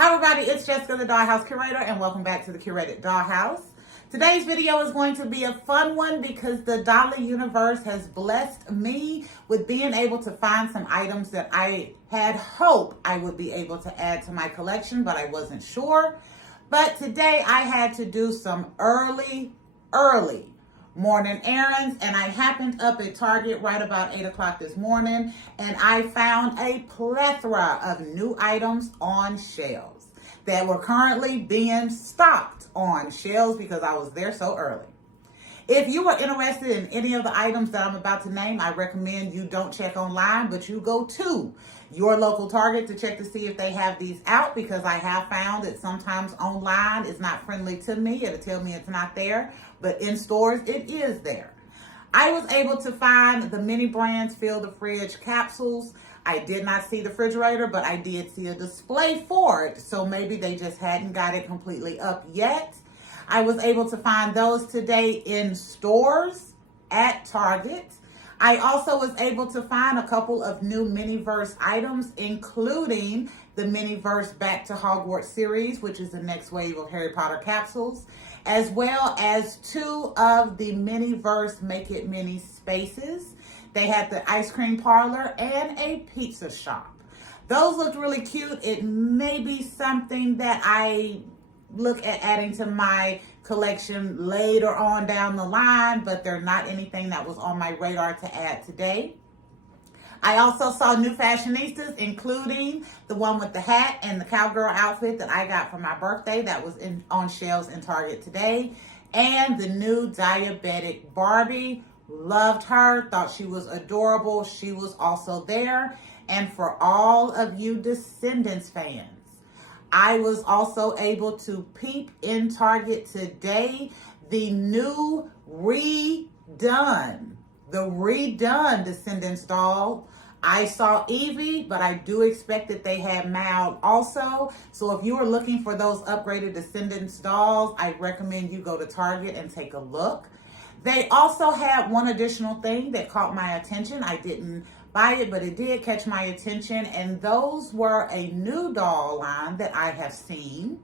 Hi everybody, it's Jessica the Dollhouse Curator and welcome back to the Curated Dollhouse. Today's video is going to be a fun one because the Dolly universe has blessed me with being able to find some items that I had hoped I would be able to add to my collection, but I wasn't sure. But today I had to do some early morning errands, and I happened up at Target right about 8 o'clock this morning, and I found a plethora of new items on shelves that were currently being stocked on shelves because I was there so early. If you are interested in any of the items that I'm about to name, I recommend you don't check online, but you go to your local Target to check to see if they have these out, because I have found that sometimes online is not friendly to me. It'll tell me it's not there, but in stores it is there. I was able to find the Mini Brands Fill the Fridge capsules. I did not see the refrigerator, but I did see a display for it, so maybe they just hadn't got it completely up yet. I was able to find those today in stores at Target. I also was able to find a couple of new Miniverse items, including the Miniverse Back to Hogwarts series, which is the next wave of Harry Potter capsules, as well as two of the Miniverse Make It Mini spaces. They had the ice cream parlor and a pizza shop. Those looked really cute. It may be something that I look at adding to my collection later on down the line, but they're not anything that was on my radar to add today. I also saw new fashionistas, including the one with the hat and the cowgirl outfit that I got for my birthday that was on shelves in Target today, and the new diabetic Barbie. Loved her, thought she was adorable. She was also there. And for all of you Descendants fans, I was also able to peep in Target today the new redone Descendants doll. I saw Evie, but I do expect that they had Mal also. So if you are looking for those upgraded Descendants dolls, I recommend you go to Target and take a look. They also had one additional thing that caught my attention. I didn't buy it, but it did catch my attention, and those were a new doll line that I have seen.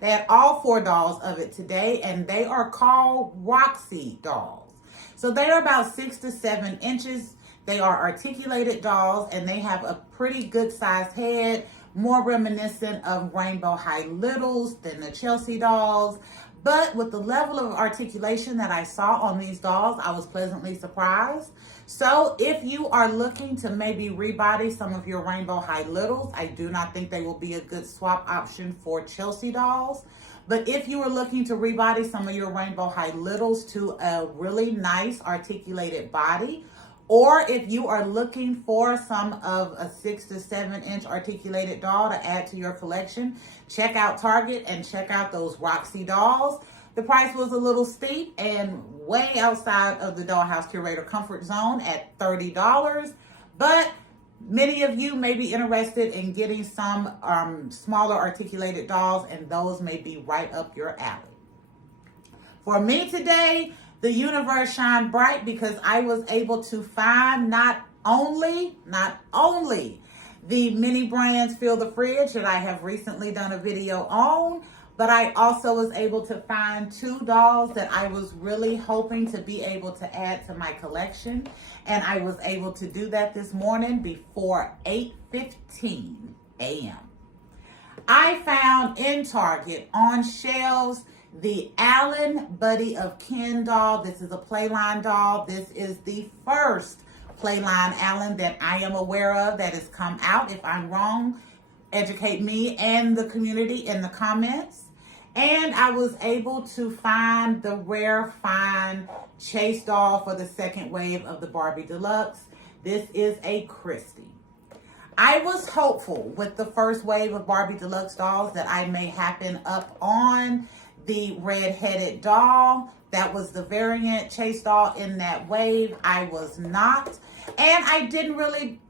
They had all 4 dolls of it today, and they are called Roxy dolls. So they are about 6 to 7 inches. They are articulated dolls, and they have a pretty good sized head, more reminiscent of Rainbow High Littles than the Chelsea dolls. But with the level of articulation that I saw on these dolls, I was pleasantly surprised. So if you are looking to maybe rebody some of your Rainbow High Littles, I do not think they will be a good swap option for Chelsea dolls. But if you are looking to rebody some of your Rainbow High Littles to a really nice articulated body, or if you are looking for some of a 6 to 7 inch articulated doll to add to your collection, check out Target and check out those Roxy dolls. The price was a little steep and way outside of the Dollhouse Curator comfort zone at $30. But many of you may be interested in getting some smaller articulated dolls, and those may be right up your alley. For me today, the universe shined bright because I was able to find not only the Mini Brands Fill the Fridge that I have recently done a video on, but I also was able to find 2 dolls that I was really hoping to be able to add to my collection. And I was able to do that this morning before 8:15 a.m. I found in Target on shelves the Allan Buddy of Ken doll. This is a playline doll. This is the first playline Allan that I am aware of that has come out. If I'm wrong, educate me and the community in the comments. And I was able to find the rare find Chase doll for the second wave of the Barbie Deluxe. This is a Christy. I was hopeful with the first wave of Barbie Deluxe dolls that I may happen up on the red-headed doll. That was the variant Chase doll in that wave. I was not. And I didn't really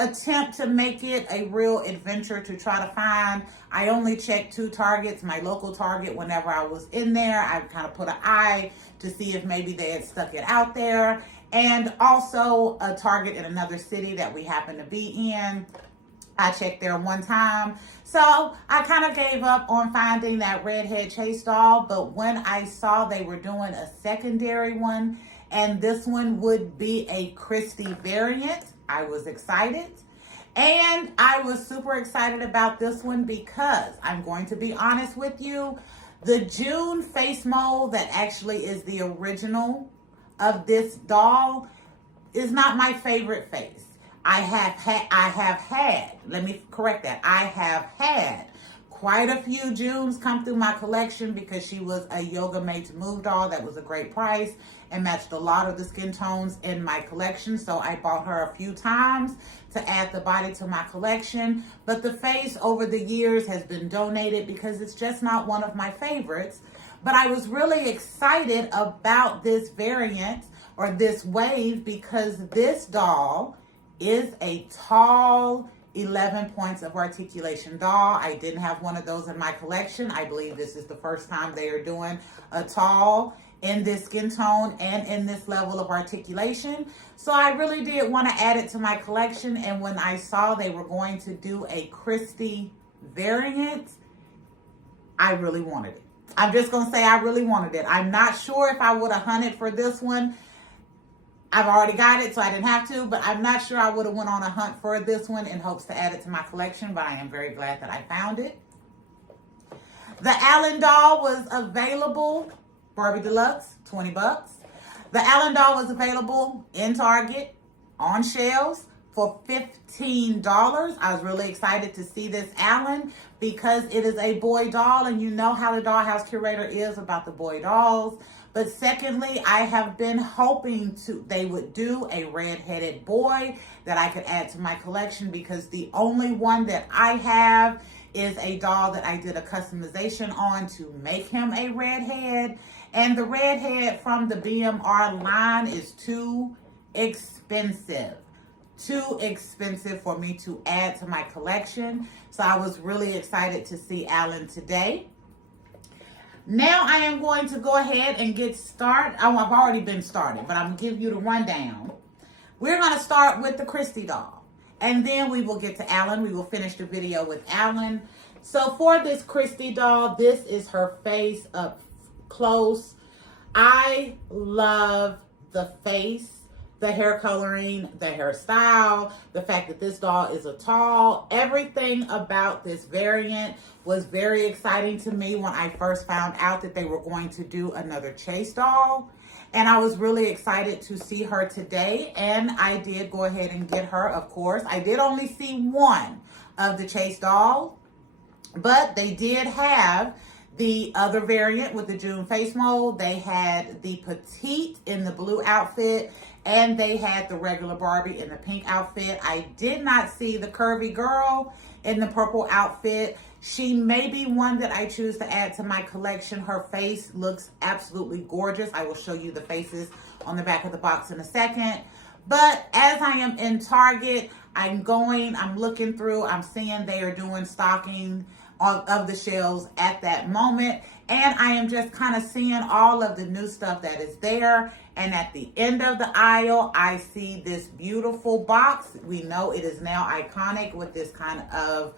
attempt to make it a real adventure to try to find. I only checked 2 Targets, my local Target, whenever I was in there. I kind of put an eye to see if maybe they had stuck it out there. And also a Target in another city that we happen to be in. I checked there one time. So I kind of gave up on finding that redhead Chase doll. But when I saw they were doing a secondary one, and this one would be a Christy variant, I was excited. And I was super excited about this one because I'm going to be honest with you. The June face mold that actually is the original of this doll is not my favorite face. I have had, let me correct that. I have had quite a few Junes come through my collection because she was a yoga made to move doll that was a great price and matched a lot of the skin tones in my collection. So I bought her a few times to add the body to my collection. But the face over the years has been donated because it's just not one of my favorites. But I was really excited about this variant or this wave because this doll is a tall 11 points of articulation doll. I didn't have one of those in my collection. I believe this is the first time they are doing a tall in this skin tone and in this level of articulation. So I really did want to add it to my collection. And when I saw they were going to do a Christy variant, I really wanted it. I'm just going to say I really wanted it. I'm not sure if I would have hunted for this one. I've already got it, so I didn't have to, but I'm not sure I would have went on a hunt for this one in hopes to add it to my collection, but I am very glad that I found it. The Allan doll was available, Barbie Deluxe, 20 bucks. The Allan doll was available in Target on shelves for $15. I was really excited to see this Allan because it is a boy doll, and you know how the Dollhouse curator is about the boy dolls. But secondly, I have been hoping they would do a red-headed boy that I could add to my collection because the only one that I have is a doll that I did a customization on to make him a redhead. And the redhead from the BMR line is too expensive. Too expensive for me to add to my collection. So I was really excited to see Allan today. Now I am going to go ahead and get started. Oh, I've already been started, but I'm going to give you the rundown. We're going to start with the Christy doll, and then we will get to Allan. We will finish the video with Allan. So for this Christy doll, this is her face up close. I love the face, the hair coloring, the hairstyle, the fact that this doll is a tall. Everything about this variant was very exciting to me when I first found out that they were going to do another Chase doll. And I was really excited to see her today. And I did go ahead and get her, of course. I did only see one of the Chase dolls, but they did have the other variant with the June face mold. They had the petite in the blue outfit, and they had the regular Barbie in the pink outfit. I did not see the curvy girl in the purple outfit. She may be one that I choose to add to my collection. Her face looks absolutely gorgeous. I will show you the faces on the back of the box in a second. But as I am in Target, I'm looking through, I'm seeing they are doing stocking of the shelves at that moment. And I am just kind of seeing all of the new stuff that is there. And at the end of the aisle, I see this beautiful box. We know it is now iconic with this kind of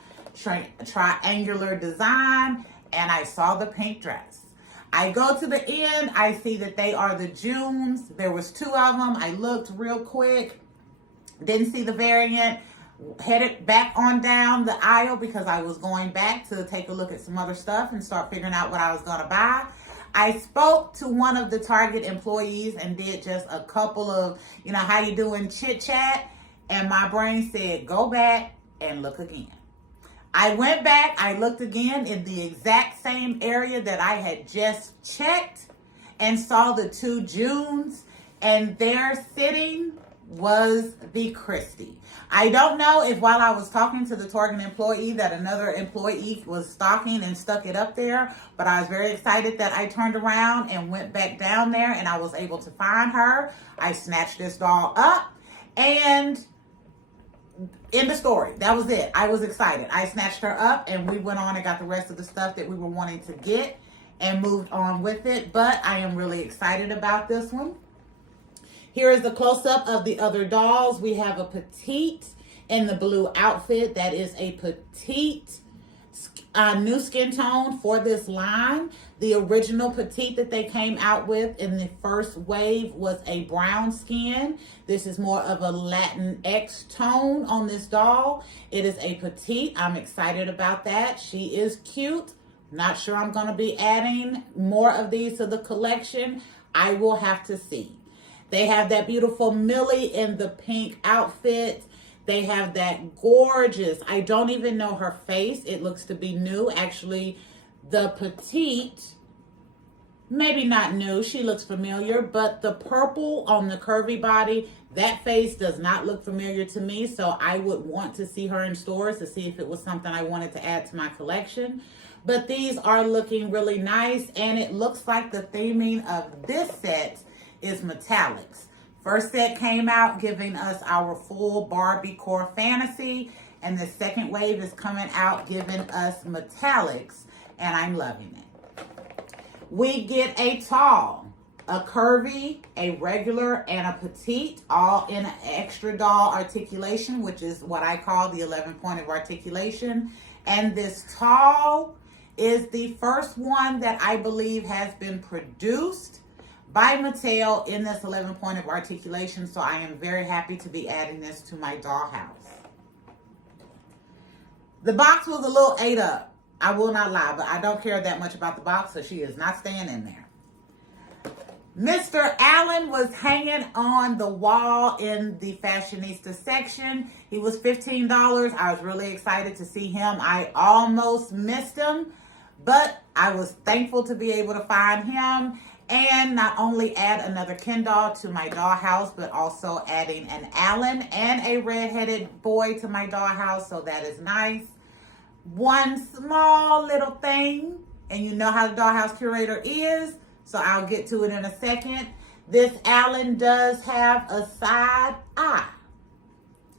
triangular design. And I saw the pink dress. I go to the end, I see that they are the Junes. There was two of them. I looked real quick, didn't see the variant. Headed back on down the aisle because I was going back to take a look at some other stuff and start figuring out what I was going to buy. I spoke to one of the Target employees and did just a couple of, how you doing chit chat. And my brain said, go back and look again. I went back, I looked again in the exact same area that I had just checked and saw the two Junes, and there sitting was the Christy. I don't know if while I was talking to the Target employee that another employee was stocking and stuck it up there, but I was very excited that I turned around and went back down there and I was able to find her. I snatched this doll up and end of story. That was it. I was excited. I snatched her up and we went on and got the rest of the stuff that we were wanting to get and moved on with it. But I am really excited about this one. Here is the close-up of the other dolls. We have a petite in the blue outfit. That is a petite new skin tone for this line. The original petite that they came out with in the first wave was a brown skin. This is more of a Latin X tone on this doll. It is a petite. I'm excited about that. She is cute. Not sure I'm going to be adding more of these to the collection. I will have to see. They have that beautiful Millie in the pink outfit. They have that gorgeous, I don't even know her face. It looks to be new. Actually, the petite, maybe not new. She looks familiar, but the purple on the curvy body, that face does not look familiar to me. So I would want to see her in stores to see if it was something I wanted to add to my collection. But these are looking really nice, and it looks like the theming of this set is metallics. First set came out giving us our full Barbie core fantasy, and the second wave is coming out giving us metallics, and I'm loving it. We get a tall, a curvy, a regular, and a petite, all in an extra doll articulation, which is what I call the 11-point of articulation. And this tall is the first one that I believe has been produced by Mattel in this 11-point of articulation. So I am very happy to be adding this to my dollhouse. The box was a little ate up. I will not lie, but I don't care that much about the box, so she is not staying in there. Mr. Allan was hanging on the wall in the fashionista section. He was $15. I was really excited to see him. I almost missed him, but I was thankful to be able to find him and not only add another Ken doll to my dollhouse, but also adding an Allan and a redheaded boy to my dollhouse, so that is nice. One small little thing, and you know how the dollhouse curator is, so I'll get to it in a second. This Allan does have a side eye.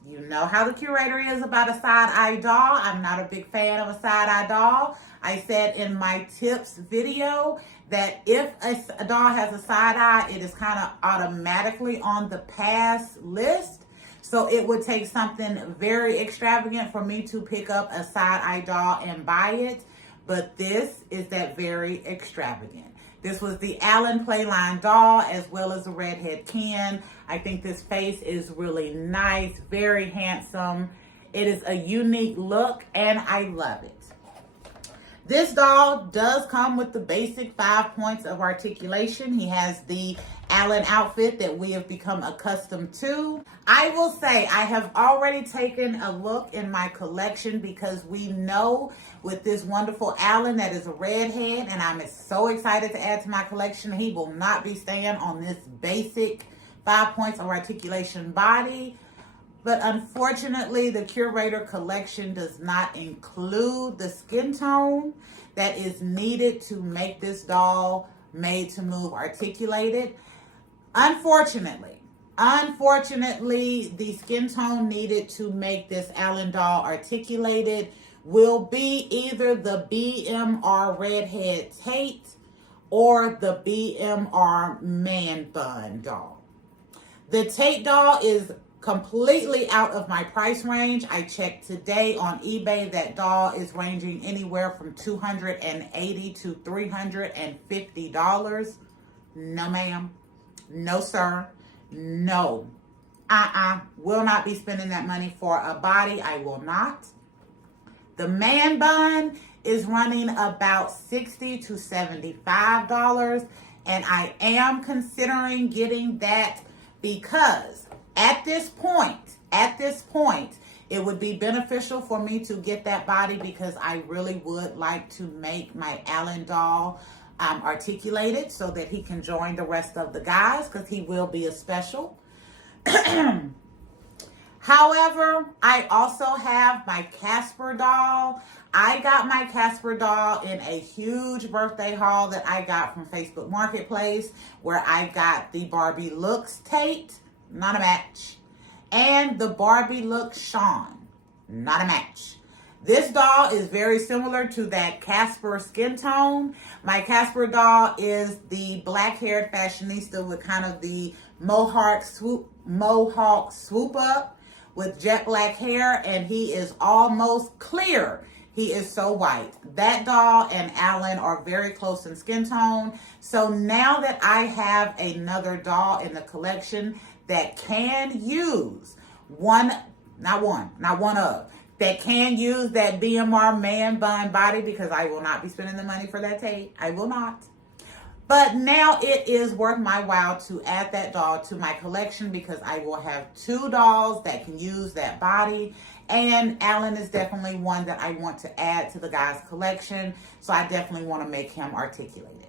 You know how the curator is about a side eye doll. I'm not a big fan of a side eye doll. I said in my tips video that if a doll has a side eye, it is kind of automatically on the pass list. So it would take something very extravagant for me to pick up a side eye doll and buy it. But this is that very extravagant. This was the Allan Playline doll as well as the redhead Ken. I think this face is really nice, very handsome. It is a unique look and I love it. This doll does come with the basic 5 points of articulation. He has the Allan outfit that we have become accustomed to. I will say I have already taken a look in my collection because we know with this wonderful Allan that is a redhead, and I'm so excited to add to my collection. He will not be staying on this basic 5 points of articulation body. But unfortunately, the curator collection does not include the skin tone that is needed to make this doll made to move articulated. Unfortunately, the skin tone needed to make this Allan doll articulated will be either the BMR Redhead Tate or the BMR Man Bun doll. The Tate doll is completely out of my price range. I checked today on eBay. That doll is ranging anywhere from $280 to $350. No, ma'am. No, sir. No. Will not be spending that money for a body. I will not. The man bun is running about $60 to $75. And I am considering getting that because at this point, it would be beneficial for me to get that body because I really would like to make my Allan doll articulated so that he can join the rest of the guys because he will be a special. However, I also have my Casper doll. I got my Casper doll in a huge birthday haul that I got from Facebook Marketplace where I got the Barbie Deluxe Chase. Not a match. And the Barbie Look Sean. Not a match. This doll is very similar to that Casper skin tone. My Casper doll is the black-haired fashionista with kind of the mohawk swoop up with jet black hair, and he is almost clear. He is so white. That doll and Allan are very close in skin tone. So now that I have another doll in the collection that can use that can use that BMR man bun body, because I will not be spending the money for that tape. I will not. But now it is worth my while to add that doll to my collection, because I will have 2 dolls that can use that body. And Allan is definitely one that I want to add to the guys' collection. So I definitely want to make him articulated.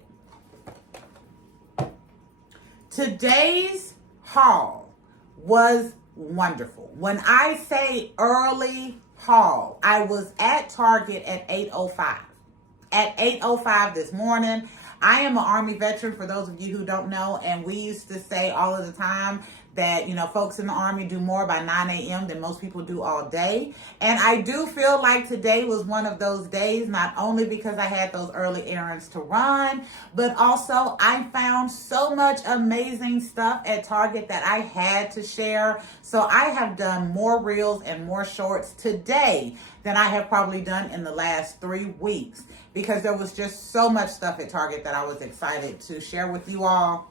Today's haul was wonderful. When I say early haul, I was at Target at 8:05. At 8:05 this morning. I am an Army veteran, for those of you who don't know, and we used to say all of the time that, you know, folks in the Army do more by 9 a.m. than most people do all day. And I do feel like today was one of those days, not only because I had those early errands to run, but also I found so much amazing stuff at Target that I had to share. So I have done more reels and more shorts today than I have probably done in the last 3 weeks, because there was just so much stuff at Target that I was excited to share with you all.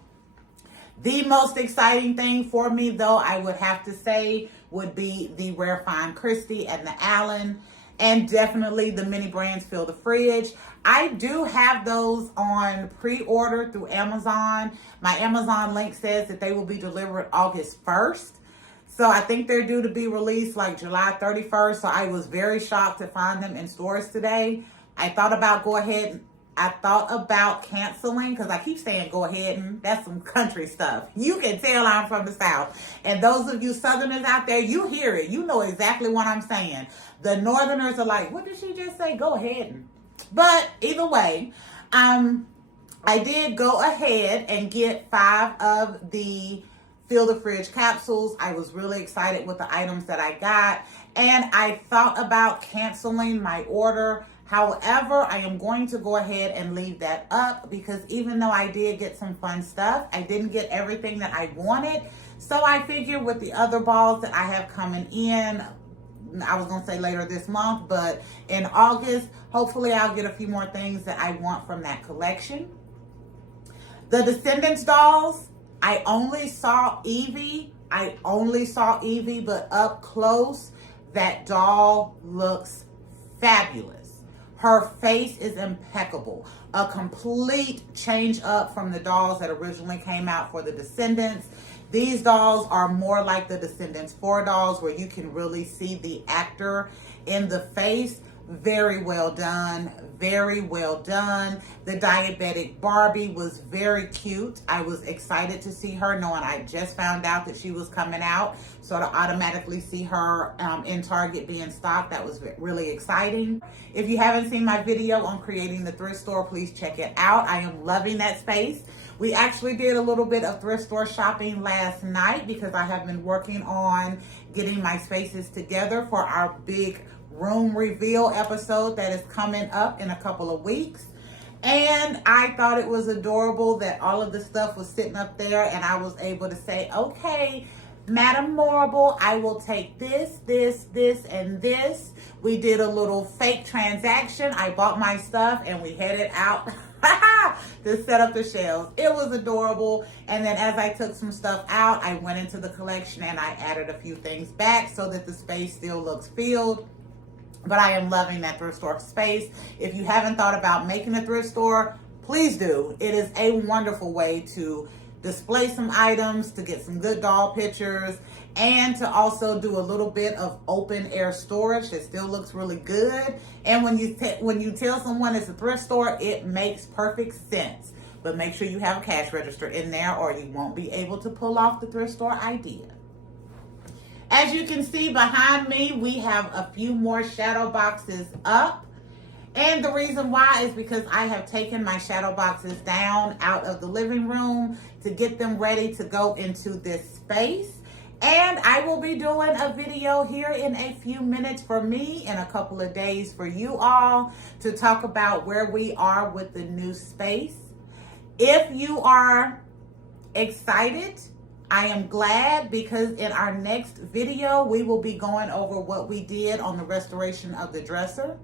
The most exciting thing for me, though, I would have to say, would be the Rare Find Christy and the Allan, and definitely the mini brands Fill the Fridge. I do have those on pre-order through Amazon. My Amazon link says that they will be delivered August 1st. So I think they're due to be released like July 31st. So I was very shocked to find them in stores today. I thought about canceling, because I keep saying go ahead, and that's some country stuff. You can tell I'm from the South. And those of you Southerners out there, you hear it. You know exactly what I'm saying. The Northerners are like, what did she just say? Go ahead. But either way, I did go ahead and get 5 of the Fill the Fridge capsules. I was really excited with the items that I got, and I thought about canceling my order. However, I am going to go ahead and leave that up, because even though I did get some fun stuff, I didn't get everything that I wanted. So I figured with the other balls that I have coming in, I was going to say later this month, but in August, hopefully I'll get a few more things that I want from that collection. The Descendants dolls, I only saw Evie, but up close, that doll looks fabulous. Her face is impeccable. A complete change up from the dolls that originally came out for the Descendants. These dolls are more like the Descendants 4 dolls, where you can really see the actor in the face. Very well done. Very well done. The diabetic Barbie was very cute. I was excited to see her, knowing I just found out that she was coming out. So to automatically see her in Target being stocked, that was really exciting. If you haven't seen my video on creating the thrift store, please check it out. I am loving that space. We actually did a little bit of thrift store shopping last night, because I have been working on getting my spaces together for our big room reveal episode that is coming up in a couple of weeks. And I thought it was adorable that all of the stuff was sitting up there, and I was able to say, okay, Madam Morrible, I will take this, and this. We did a little fake transaction. I bought my stuff and we headed out to set up the shelves. It was adorable. And then as I took some stuff out, I went into the collection and I added a few things back so that the space still looks filled. But I am loving that thrift store space. If you haven't thought about making a thrift store, please do. It is a wonderful way to display some items, to get some good doll pictures, and to also do a little bit of open air storage that still looks really good. And when you tell someone it's a thrift store, it makes perfect sense. But make sure you have a cash register in there, or you won't be able to pull off the thrift store idea. As you can see behind me, we have a few more shadow boxes up. And the reason why is because I have taken my shadow boxes down out of the living room to get them ready to go into this space. And I will be doing a video here in a few minutes for me, in a couple of days for you all, to talk about where we are with the new space. If you are excited I am glad because in our next video, we will be going over what we did on the restoration of the dresser.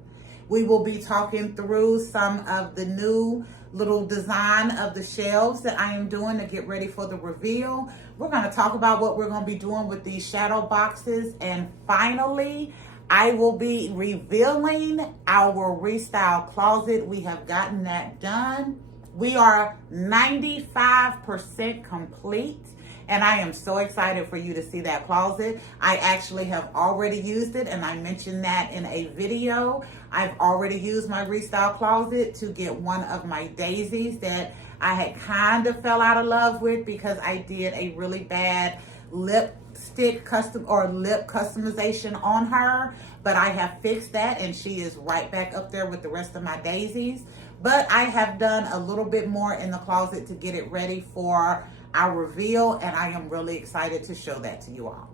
We will be talking through some of the new little design of the shelves that I am doing to get ready for the reveal. We're going to talk about what we're going to be doing with these shadow boxes. And finally, I will be revealing our restyle closet. We have gotten that done. We are 95% complete. And I am so excited for you to see that closet. I actually have already used it, and I mentioned that in a video. I've already used my restyle closet to get one of my daisies that I had kind of fell out of love with because I did a really bad lipstick lip customization on her. But I have fixed that, and she is right back up there with the rest of my daisies. But I have done a little bit more in the closet to get it ready for our reveal, and I am really excited to show that to you all.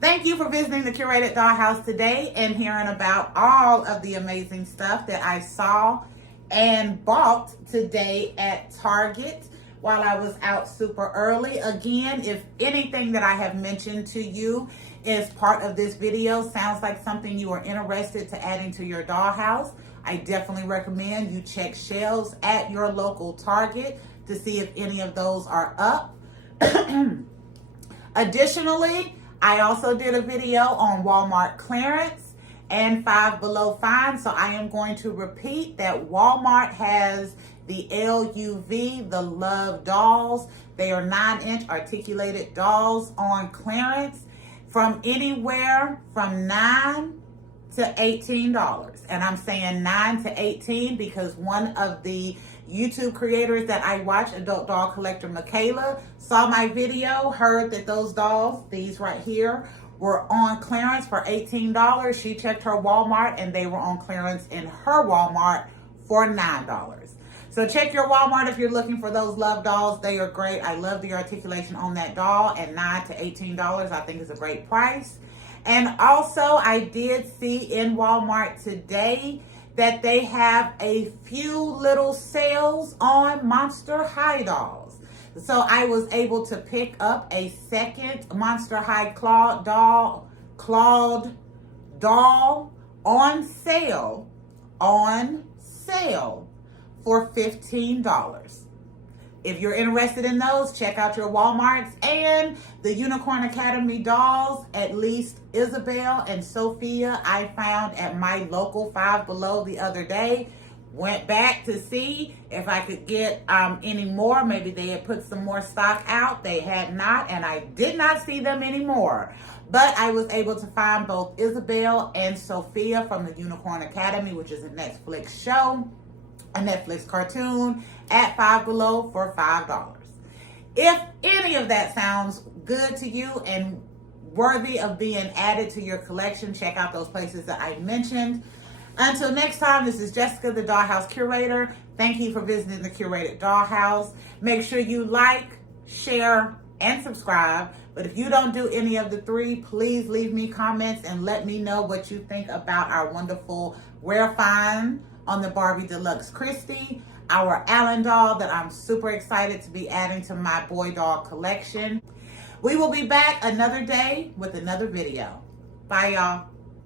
Thank you for visiting the Curated Dollhouse today and hearing about all of the amazing stuff that I saw and bought today at Target while I was out super early. Again, if anything that I have mentioned to you is part of this video sounds like something you are interested to adding to your dollhouse, I definitely recommend you check shelves at your local Target to see if any of those are up. Additionally, I also did a video on Walmart clearance and Five Below Fine, so I am going to repeat that Walmart has the LUV, the Love dolls. They are 9-inch articulated dolls on clearance from anywhere from $9 to $18. And I'm saying $9 to $18 because one of the YouTube creators that I watch, Adult Doll Collector Michaela, saw my video, heard that those dolls, these right here, were on clearance for $18. She checked her Walmart and they were on clearance in her Walmart for $9. So check your Walmart if you're looking for those Love dolls. They are great. I love the articulation on that doll, and $9 to $18 I think is a great price. And also I did see in Walmart today that they have a few little sales on Monster High dolls. So I was able to pick up a second Monster High clawed doll on sale for $15. If you're interested in those, check out your Walmarts. And the Unicorn Academy dolls, at least Isabel and Sophia, I found at my local Five Below the other day. Went back to see if I could get any more. Maybe they had put some more stock out. They had not, and I did not see them anymore. But I was able to find both Isabel and Sophia from the Unicorn Academy, which is a Netflix show, a Netflix cartoon, at Five Below for $5. If any of that sounds good to you and worthy of being added to your collection, check out those places that I mentioned. Until next time, this is Jessica, the Dollhouse Curator. Thank you for visiting the Curated Dollhouse. Make sure you like, share, and subscribe. But if you don't do any of the three, please leave me comments and let me know what you think about our wonderful rare find on the Barbie Deluxe Christy, our Allan doll that I'm super excited to be adding to my boy doll collection. We will be back another day with another video. Bye, y'all.